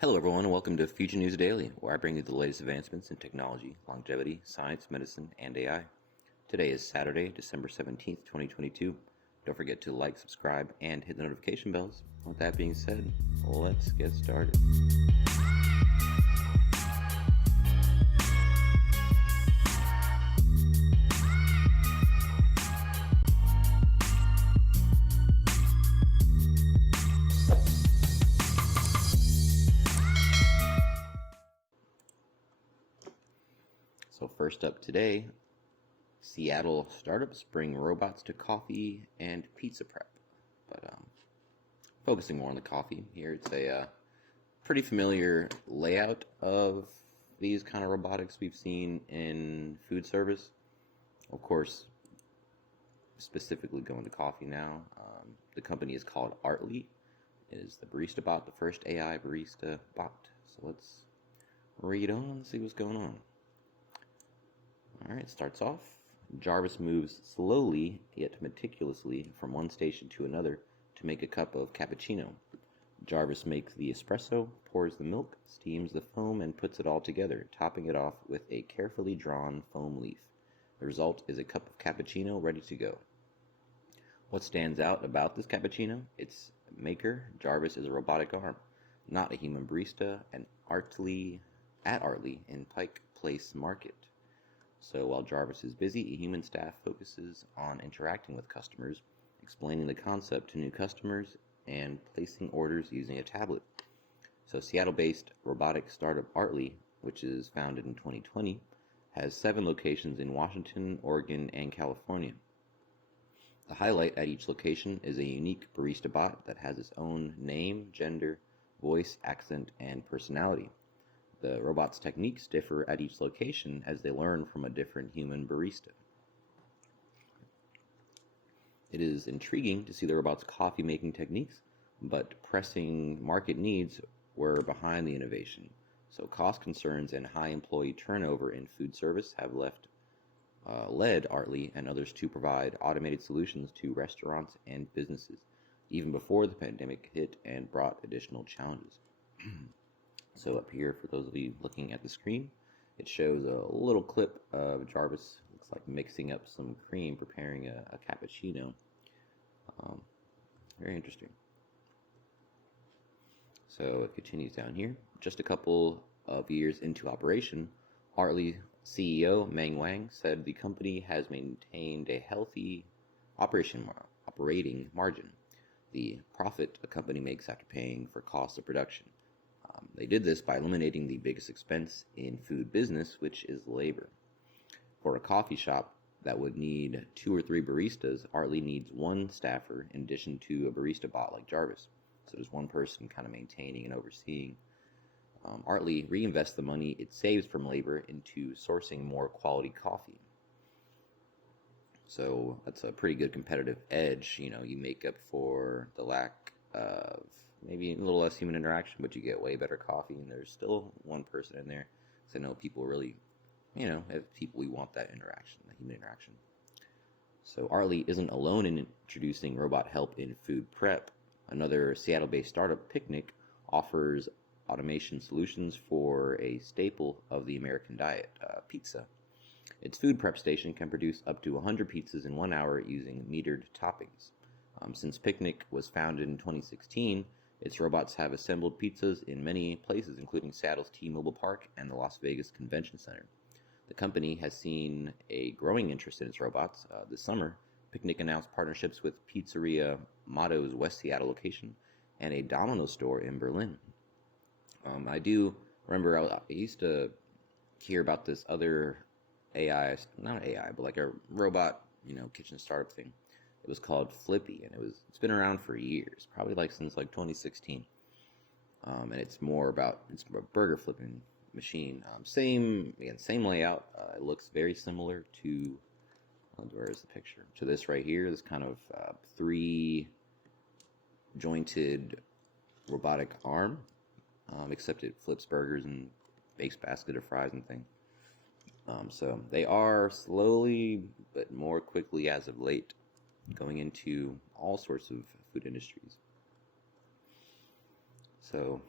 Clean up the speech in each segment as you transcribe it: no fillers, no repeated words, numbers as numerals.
Hello, everyone, and welcome to Future News Daily, where I bring you the latest advancements in technology, longevity, science, medicine, and AI. Today is Saturday, December 17th, 2022. Don't forget to like, subscribe, and hit the notification bells. With that being said, let's get started. So first up today, Seattle startups bring robots to coffee and pizza prep. But focusing more on the coffee here, it's a pretty familiar layout of these kind of robotics we've seen in food service. Of course, specifically going to coffee now. The company is called Artly. It is the Barista bot, the first AI barista bot. So let's read on and see what's going on. All right, starts off. Jarvis moves slowly yet meticulously from one station to another to make a cup of cappuccino. Jarvis makes the espresso, pours the milk, steams the foam, and puts it all together, topping it off with a carefully drawn foam leaf. The result is a cup of cappuccino ready to go. What stands out about this cappuccino? Its maker, Jarvis, is a robotic arm, not a human barista, and at Artly in Pike Place Market. So while Jarvis is busy, human staff focuses on interacting with customers, explaining the concept to new customers, and placing orders using a tablet. So Seattle-based robotic startup Artly, which is founded in 2020, has 7 locations in Washington, Oregon, and California. The highlight at each location is a unique barista bot that has its own name, gender, voice, accent, and personality. The robot's techniques differ at each location as they learn from a different human barista. It is intriguing to see the robot's coffee-making techniques, but pressing market needs were behind the innovation. So cost concerns and high employee turnover in food service have led Artly and others to provide automated solutions to restaurants and businesses, even before the pandemic hit and brought additional challenges. So up here, for those of you looking at the screen, it shows a little clip of Jarvis, looks like mixing up some cream, preparing a cappuccino. Very interesting. So it continues down here. Just a couple of years into operation, Artly CEO Meng Wang said the company has maintained a healthy operating margin, the profit a company makes after paying for costs of production. They did this by eliminating the biggest expense in food business, which is labor. For a coffee shop that would need 2 or 3 baristas, Artly needs 1 staffer in addition to a barista bot like Jarvis. So there's 1 person kind of maintaining and overseeing. Artly reinvests the money it saves from labor into sourcing more quality coffee. So that's a pretty good competitive edge. You make up for the lack of maybe a little less human interaction, but you get way better coffee, and there's still 1 person in there. So I know people really, as people, we want that interaction, the human interaction. So Artly isn't alone in introducing robot help in food prep. Another Seattle-based startup, Picnic, offers automation solutions for a staple of the American diet, pizza. Its food prep station can produce up to 100 pizzas in 1 hour using metered toppings. Since Picnic was founded in 2016, its robots have assembled pizzas in many places, including Seattle's T-Mobile Park and the Las Vegas Convention Center. The company has seen a growing interest in its robots. This summer, Picnic announced partnerships with Pizzeria Motto's West Seattle location and a Domino's store in Berlin. I do remember I used to hear about this other AI, not AI, but like a robot, kitchen startup thing. It was called Flippy, and it's been around for years, probably since 2016. And it's a burger flipping machine. Same layout. It looks very similar to, where is the picture? To this right here, this kind of 3 jointed robotic arm, except it flips burgers and bakes basket of fries and things. So they are slowly, but more quickly as of late, going into all sorts of food industries. So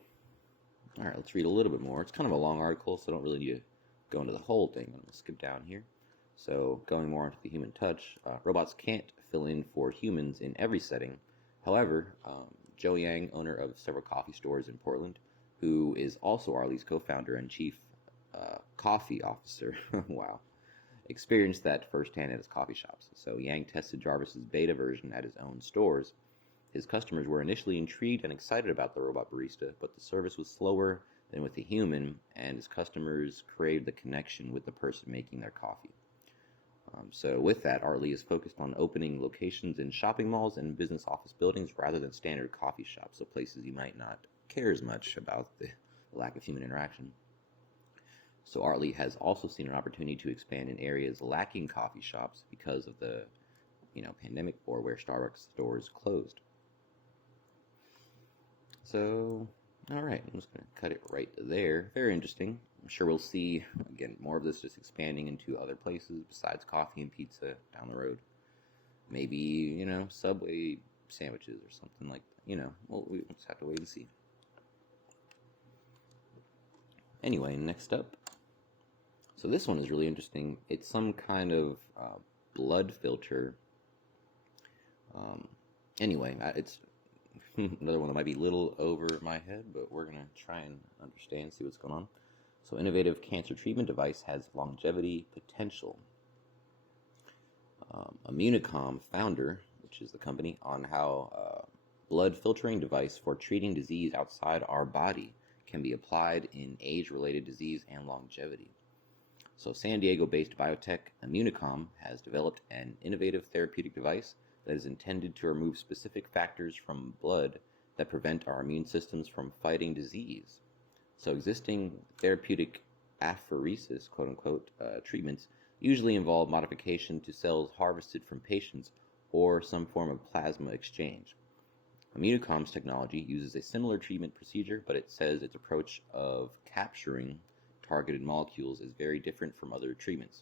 All right, let's read a little bit more. It's kind of a long article, so I don't really need to go into the whole thing. I'm going to skip down here. So, going more into the human touch, robots can't fill in for humans in every setting. However, Joe Yang, owner of several coffee stores in Portland, who is also Arlie's co-founder and chief coffee officer, wow, experienced that firsthand at his coffee shops. So Yang tested Jarvis's beta version at his own stores. His customers were initially intrigued and excited about the robot barista, but the service was slower than with the human, and his customers craved the connection with the person making their coffee. So with that, Arlie is focused on opening locations in shopping malls and business office buildings rather than standard coffee shops, so places you might not care as much about the lack of human interaction. So Arlie has also seen an opportunity to expand in areas lacking coffee shops because of the pandemic or where Starbucks stores closed. So, all right, I'm just going to cut it right there. Very interesting. I'm sure we'll see, again, more of this just expanding into other places besides coffee and pizza down the road. Maybe, Subway sandwiches or something like that. We'll just have to wait and see. Anyway, next up. So this one is really interesting. It's some kind of blood filter. Anyway, it's another one that might be a little over my head, but we're going to try and understand, see what's going on. So, innovative cancer treatment device has longevity potential. Imunicom founder, which is the company, on how blood filtering device for treating disease outside our body can be applied in age-related disease and longevity. So, San Diego-based biotech Imunicom has developed an innovative therapeutic device that is intended to remove specific factors from blood that prevent our immune systems from fighting disease. So existing therapeutic apheresis, quote-unquote, treatments usually involve modification to cells harvested from patients or some form of plasma exchange. Immunicom's technology uses a similar treatment procedure, but it says its approach of capturing targeted molecules is very different from other treatments.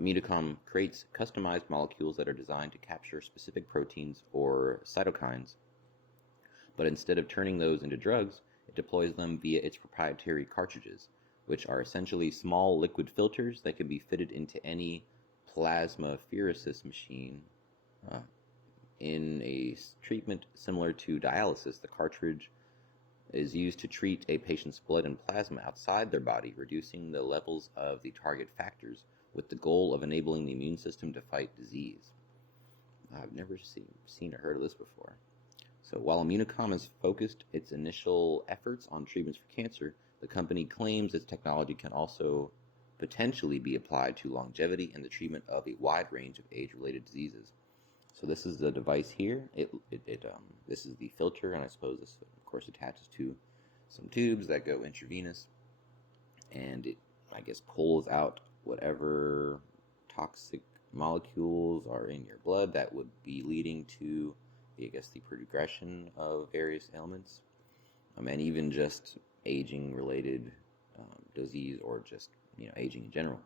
Imunicom creates customized molecules that are designed to capture specific proteins or cytokines, but instead of turning those into drugs, it deploys them via its proprietary cartridges, which are essentially small liquid filters that can be fitted into any plasmapheresis machine. In a treatment similar to dialysis, the cartridge is used to treat a patient's blood and plasma outside their body, reducing the levels of the target factors with the goal of enabling the immune system to fight disease. I've never seen or heard of this before. So while Imunicom has focused its initial efforts on treatments for cancer, the company claims its technology can also potentially be applied to longevity and the treatment of a wide range of age-related diseases. So this is the device here. This is the filter, and I suppose this, of course, attaches to some tubes that go intravenous, and it, I guess, pulls out whatever toxic molecules are in your blood that would be leading to, I guess, the progression of various ailments, and even just aging-related disease or just aging in general.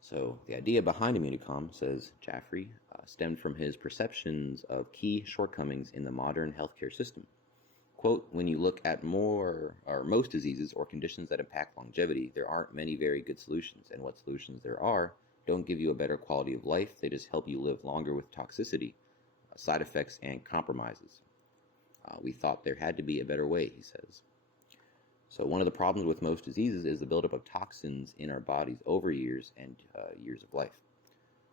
So the idea behind Imunicom, says Jaffrey, stemmed from his perceptions of key shortcomings in the modern healthcare system. Quote, when you look at most diseases or conditions that impact longevity, there aren't many very good solutions, and what solutions there are don't give you a better quality of life, they just help you live longer with toxicity, side effects, and compromises. We thought there had to be a better way, he says. So one of the problems with most diseases is the buildup of toxins in our bodies over years and years of life.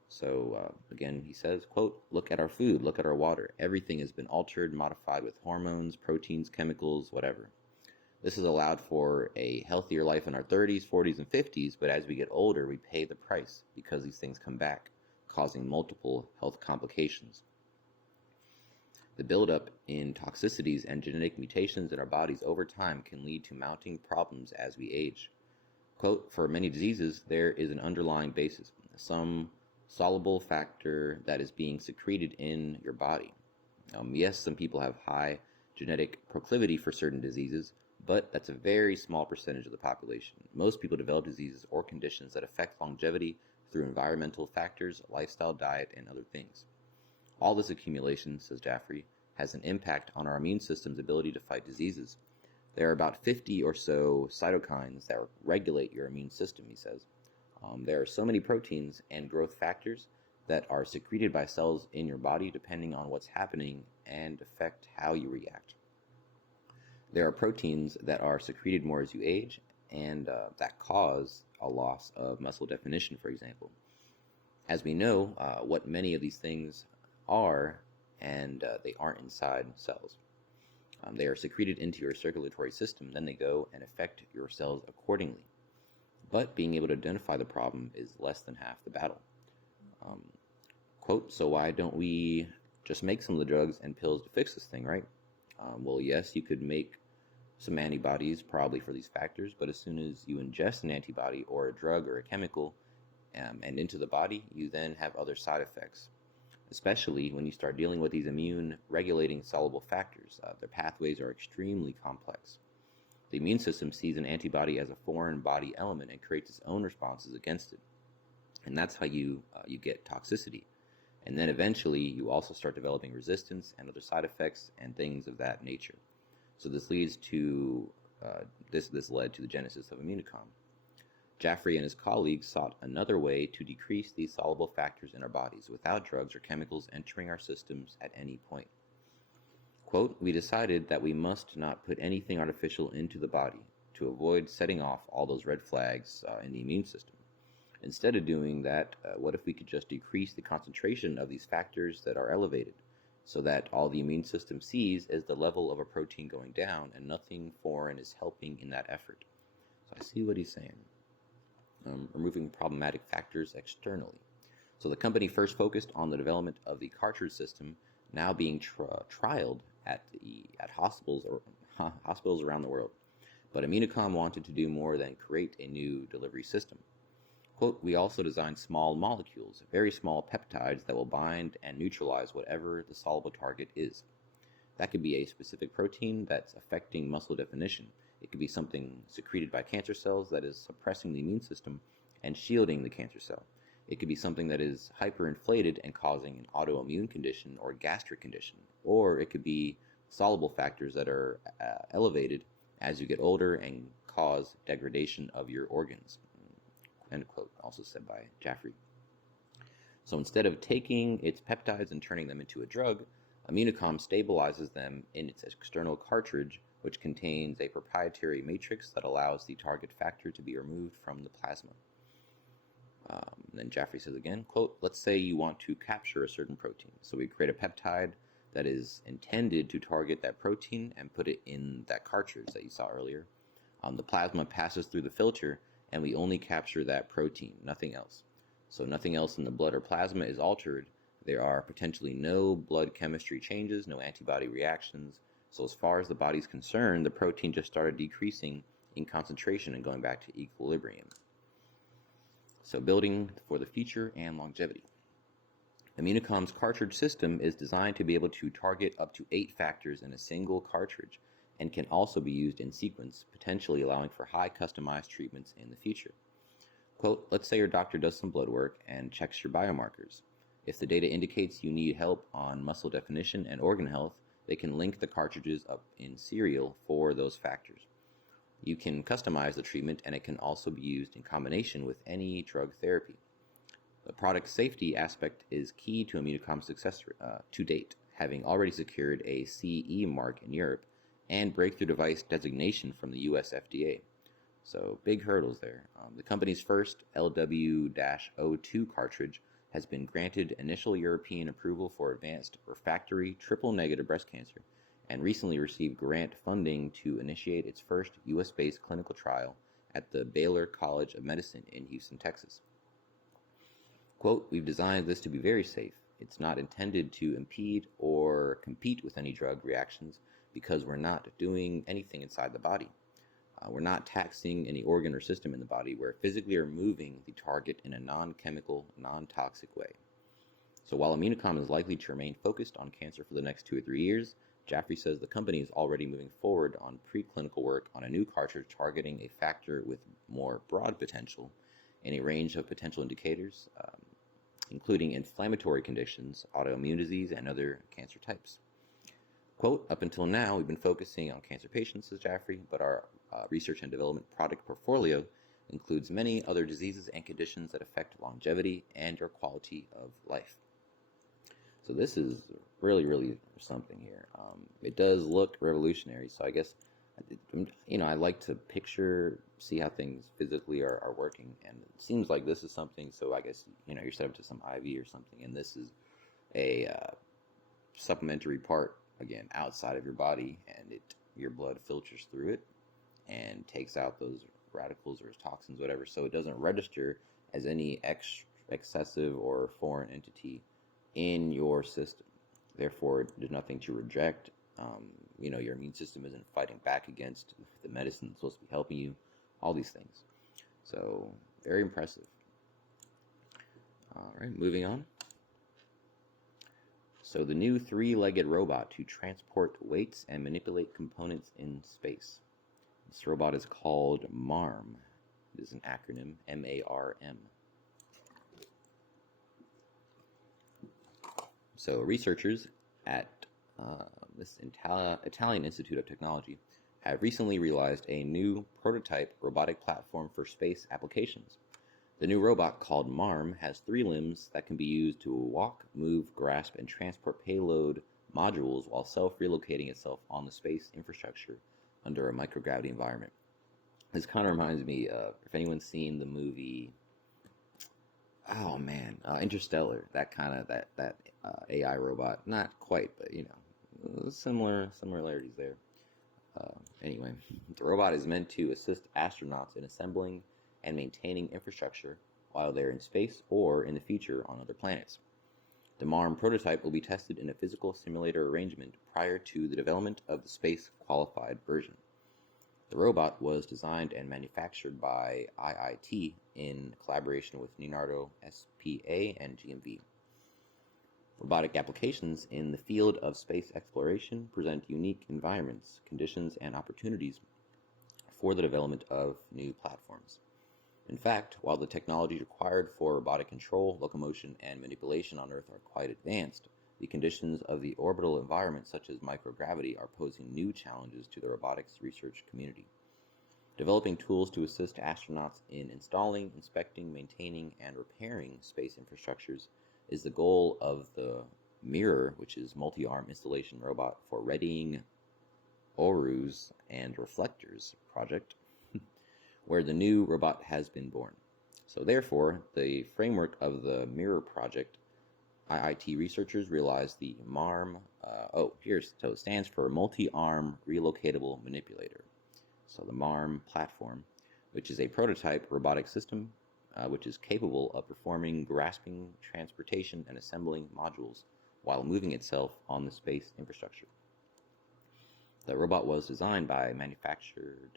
So again, he says, quote, look at our food, look at our water. Everything has been altered, modified with hormones, proteins, chemicals, whatever. This has allowed for a healthier life in our 30s, 40s, and 50s, but as we get older, we pay the price because these things come back, causing multiple health complications. The buildup in toxicities and genetic mutations in our bodies over time can lead to mounting problems as we age. Quote, for many diseases, there is an underlying basis, some soluble factor that is being secreted in your body. Yes, some people have high genetic proclivity for certain diseases, but that's a very small percentage of the population. Most people develop diseases or conditions that affect longevity through environmental factors, lifestyle, diet, and other things. All this accumulation, says Jaffrey, has an impact on our immune system's ability to fight diseases. There are about 50 or so cytokines that regulate your immune system, he says. There are so many proteins and growth factors that are secreted by cells in your body depending on what's happening and affect how you react. There are proteins that are secreted more as you age and that cause a loss of muscle definition, for example. As we know, what many of these things are, and they aren't inside cells. They are secreted into your circulatory system, then they go and affect your cells accordingly. But being able to identify the problem is less than half the battle. Quote, so why don't we just make some of the drugs and pills to fix this thing, right? Well, yes, you could make some antibodies probably for these factors, but as soon as you ingest an antibody or a drug or a chemical and into the body, you then have other side effects, especially when you start dealing with these immune regulating soluble factors. Their pathways are extremely complex. The immune system sees an antibody as a foreign body element and creates its own responses against it. And that's how you get toxicity. And then eventually you also start developing resistance and other side effects and things of that nature. So this leads to this led to the genesis of Imunicom. Jaffrey and his colleagues sought another way to decrease these soluble factors in our bodies without drugs or chemicals entering our systems at any point. Quote, we decided that we must not put anything artificial into the body to avoid setting off all those red flags in the immune system. Instead of doing that, what if we could just decrease the concentration of these factors that are elevated so that all the immune system sees is the level of a protein going down and nothing foreign is helping in that effort. So I see what he's saying. Removing problematic factors externally. So the company first focused on the development of the cartridge system, now being trialed at hospitals around the world. But Imunicom wanted to do more than create a new delivery system. Quote, we also designed small molecules, very small peptides that will bind and neutralize whatever the soluble target is. That could be a specific protein that's affecting muscle definition. It could be something secreted by cancer cells that is suppressing the immune system and shielding the cancer cell. It could be something that is hyperinflated and causing an autoimmune condition or gastric condition. Or it could be soluble factors that are elevated as you get older and cause degradation of your organs. End quote, also said by Jaffrey. So instead of taking its peptides and turning them into a drug, Imunicom stabilizes them in its external cartridge, which contains a proprietary matrix that allows the target factor to be removed from the plasma. Then Jaffrey says again, quote, let's say you want to capture a certain protein. So we create a peptide that is intended to target that protein and put it in that cartridge that you saw earlier. The plasma passes through the filter and we only capture that protein, nothing else. So nothing else in the blood or plasma is altered. There are potentially no blood chemistry changes, no antibody reactions. So as far as the body's concerned, the protein just started decreasing in concentration and going back to equilibrium. So building for the future and longevity. Imunicom's cartridge system is designed to be able to target up to 8 factors in a single cartridge and can also be used in sequence, potentially allowing for high customized treatments in the future. Quote, let's say your doctor does some blood work and checks your biomarkers. If the data indicates you need help on muscle definition and organ health, they can link the cartridges up in serial for those factors. You can customize the treatment and it can also be used in combination with any drug therapy. The product safety aspect is key to Imunicom's success to date, having already secured a CE mark in Europe and breakthrough device designation from the US FDA. So big hurdles there. The company's first LW-02 cartridge has been granted initial European approval for advanced refractory triple-negative breast cancer and recently received grant funding to initiate its first US-based clinical trial at the Baylor College of Medicine in Houston, Texas. Quote, we've designed this to be very safe. It's not intended to impede or compete with any drug reactions because we're not doing anything inside the body. We're not taxing any organ or system in the body. We're physically removing the target in a non-chemical, non-toxic way. So while Imunicom is likely to remain focused on cancer for the next 2 or 3 years, Jaffrey says the company is already moving forward on preclinical work on a new cartridge targeting a factor with more broad potential in a range of potential indicators, including inflammatory conditions, autoimmune disease, and other cancer types. Quote, up until now, we've been focusing on cancer patients, says Jaffrey, but our research and development product portfolio includes many other diseases and conditions that affect longevity and your quality of life. So this is really, really something here. It does look revolutionary, so I guess, I like to see how things physically are working, and it seems like this is something, so I guess, you're set up to some IV or something, and this is a supplementary part, again, outside of your body, and your blood filters through it and takes out those radicals or toxins, whatever, so it doesn't register as any excessive or foreign entity in your system. Therefore, there's nothing to reject. Your immune system isn't fighting back against the medicine that's supposed to be helping you, all these things. So, very impressive. All right, moving on. So, the new three-legged robot to transport weights and manipulate components in space. This robot is called MARM. It is an acronym, M-A-R-M. So researchers at this Italian Institute of Technology have recently realized a new prototype robotic platform for space applications. The new robot, called MARM, has 3 limbs that can be used to walk, move, grasp, and transport payload modules while self-relocating itself on the space infrastructure under a microgravity environment. This kind of reminds me of, if anyone's seen the movie, Interstellar, that AI robot, not quite, but similarities there. Anyway, the robot is meant to assist astronauts in assembling and maintaining infrastructure while they're in space or in the future on other planets. The MARM prototype will be tested in a physical simulator arrangement prior to the development of the space-qualified version. The robot was designed and manufactured by IIT in collaboration with Leonardo SPA and GMV. Robotic applications in the field of space exploration present unique environments, conditions, and opportunities for the development of new platforms. In fact, while the technologies required for robotic control, locomotion, and manipulation on Earth are quite advanced, the conditions of the orbital environment, such as microgravity, are posing new challenges to the robotics research community. Developing tools to assist astronauts in installing, inspecting, maintaining, and repairing space infrastructures is the goal of the Mirror, which is multi-arm installation robot for readying Orus and reflectors project, where the new robot has been born. So therefore, the framework of the Mirror project, IIT researchers realized the MARM, so it stands for Multi-Arm Relocatable Manipulator. So the MARM platform, which is a prototype robotic system, which is capable of performing grasping, transportation, and assembling modules while moving itself on the space infrastructure. The robot was designed by manufactured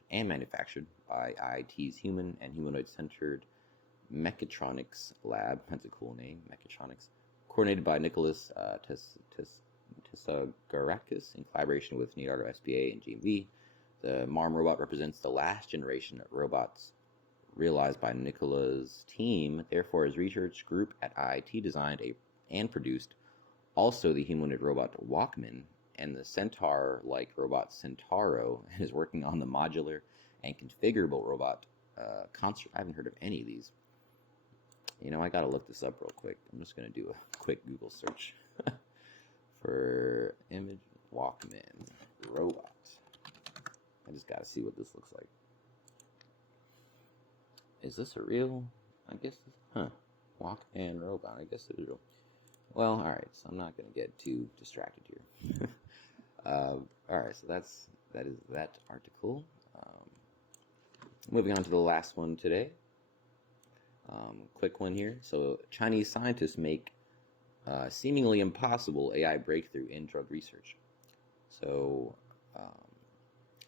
by IIT's Human and Humanoid-Centered Mechatronics Lab. That's a cool name, Mechatronics. Coordinated by Nicholas Tisagarakis in collaboration with Leonardo SPA and GMV. The MARM robot represents the last generation of robots realized by Nicola's team. Therefore, his research group at IIT designed and produced also the humanoid robot Walkman, and the centaur-like robot Centauro is working on the modular and configurable robot Concert. I haven't heard of any of these. I gotta look this up real quick. I'm just gonna do a quick Google search for image Walkman robot. I just gotta see what this looks like. Is this a real? I guess. Walkman robot. I guess it is real. Well, all right. So I'm not gonna get too distracted here. All right. So that is that article. Moving on to the last one today. Quick one here. So Chinese scientists make seemingly impossible AI breakthrough in drug research. So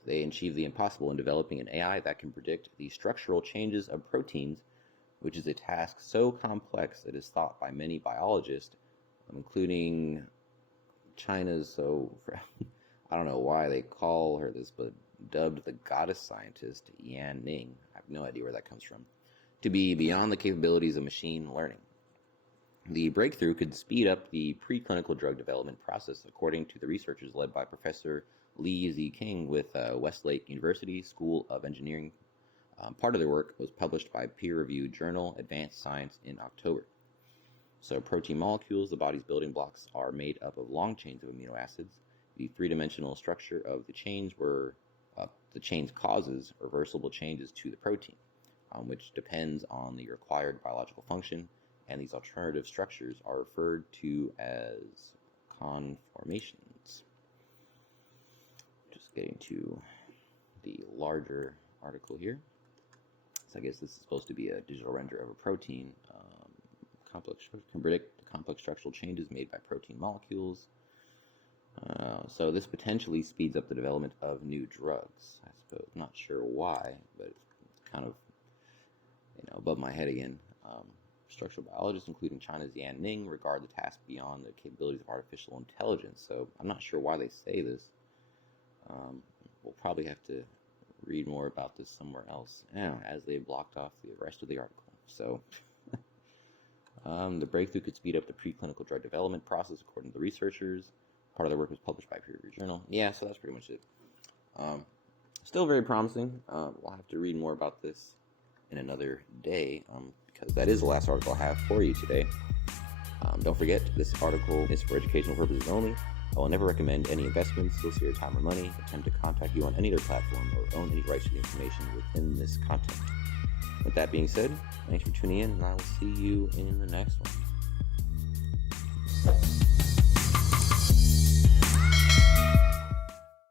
they achieved the impossible in developing an AI that can predict the structural changes of proteins, which is a task so complex it is thought by many biologists, including China's, I don't know why they call her this, but dubbed the goddess scientist, Yan Ning, I have no idea where that comes from, to be beyond the capabilities of machine learning. The breakthrough could speed up the preclinical drug development process, according to the researchers led by Professor Li Z. King with Westlake University School of Engineering. Part of their work was published by peer-reviewed journal Advanced Science in October. So protein molecules, the body's building blocks, are made up of long chains of amino acids. The three-dimensional structure of the chains causes reversible changes to the protein, which depends on the required biological function, and these alternative structures are referred to as conformations. Just getting to the larger article here. So I guess this is supposed to be a digital render of a protein. Can predict the complex structural changes made by protein molecules. So this potentially speeds up the development of new drugs. I suppose, not sure why, but it's kind of above my head again. Structural biologists, including China's Yan Ning, regard the task beyond the capabilities of artificial intelligence. So I'm not sure why they say this. We'll probably have to read more about this somewhere else, as they blocked off the rest of the article. So the breakthrough could speed up the preclinical drug development process, according to the researchers. Part of their work was published by a peer-reviewed journal. Yeah, so that's pretty much it. Still very promising. We'll have to read more about this in another day, because that is the last article I have for you today. Don't forget, this article is for educational purposes only. I will never recommend any investments, solicit your time or money, attempt to contact you on any other platform, or own any rights to the information within this content. With that being said, thanks for tuning in, and I will see you in the next one.